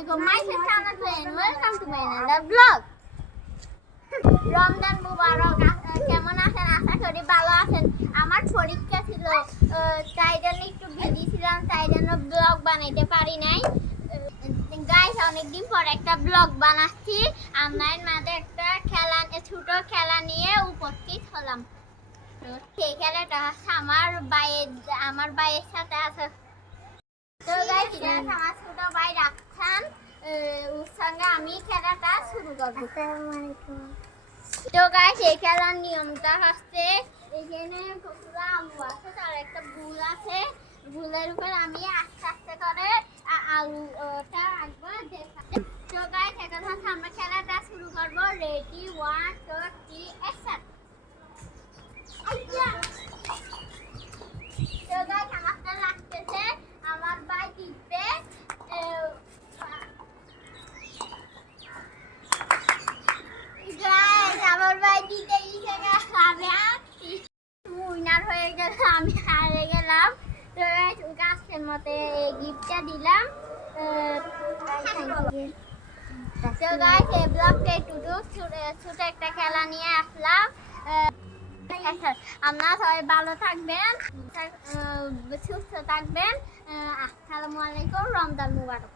Assalamualaikum, my friend, welcome to my another vlog. Ramzan মুবারক। কেমন আছেন? আশা করি ভালো আছেন। আমার পরীক্ষা ছিল, তাই জন্য একটু বিজি ছিলাম, তাই জন্য ব্লগ বানাইতে পারি নাই। গাইস, অনেকদিন পর একটা ব্লগ বানাচ্ছি। আমার মাঝে একটা ছোট খেলা নিয়ে উপস্থিত হলাম। তো সেই খেলাটা আমার ভাইয়ের সাথে আছে। তো গাইস, আমার ছোট ভাই রাখছেন, ওর সঙ্গে আমি খেলাটা শুরু করবো। তো গাইস, এই খেলার নিয়মটা হচ্ছে, এখানে কতগুলো আলু আছে, তার একটা বুল আছে। বুলের উপর আমি আস্তে আস্তে করে আলুটা রাখবো। তো গাইস, এখন হচ্ছে আমরা খেলাটা শুরু করবো। Ready, 1 2 3 action. তো গাইস, আমারটা লাগতেছে, আমার ভাই জিতবে। আমার ভাই জিতে গেছে, আমি উইনার হয়ে গেল, আমি হারে গেলাম। তো গাছের মতে গিফটটা দিলাম। তো গাইস, এই ব্লগটা একটু ছোট একটা খেলা নিয়ে আসলাম। আপনারা সবাই ভালো থাকবেন, সুস্থ থাকবেন। আসসালামু আলাইকুম, রমজান মুবারক।